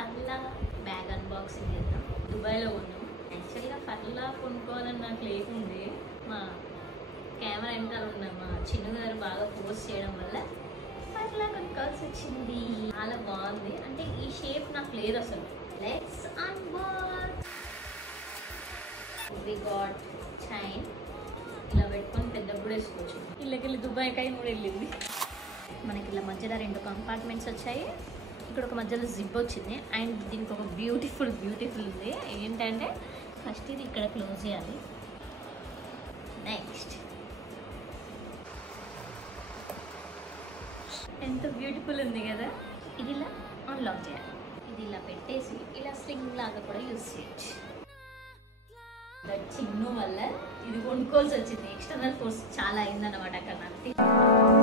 ఫర్లా bag unboxing చేద్దాం. దుబాయ్లో ఉన్నాం. యాక్చువల్గా ఫర్లా కొనుక్కోవాలని నాకు లేకుండే, మా కెమెరా వెనకాల ఉన్న మా చిన్ను గారు బాగా పోస్ట్ చేయడం వల్ల ఫర్లా కొనుక్కోవాల్సి వచ్చింది. చాలా బాగుంది, అంటే ఈ షేప్ నాకు లేదు అసలు. Let's unbox. We got chain. ఇలా పెట్టుకొని పెద్ద కూడా వేసుకోవచ్చు. ఇళ్ళకెళ్ళి దుబాయ్కి అయి కూడా వెళ్ళింది. మనకి ఇలా మధ్యలో 2 కంపార్ట్మెంట్స్ వచ్చాయి. ఇక్కడ ఒక మధ్యలో జిప్ వచ్చింది. అండ్ దీనికి ఒక బ్యూటిఫుల్ ఉంది. ఏంటంటే ఫస్ట్ ఇది ఇక్కడ క్లోజ్ చేయాలి. నెక్స్ట్ ఎంత బ్యూటిఫుల్ ఉంది కదా. ఇది ఇలా అన్లాక్ చేయాలి. ఇది ఇలా పెట్టేసి ఇలా స్ట్రింగ్ లాగా కూడా యూజ్ చేయొచ్చు. చిన్ను వల్ల ఇది కొనుక్కోవాల్సి వచ్చింది. ఎక్స్టర్నల్ ఫోర్స్ చాలా అయిందన్నమాట అక్కడ నాకు.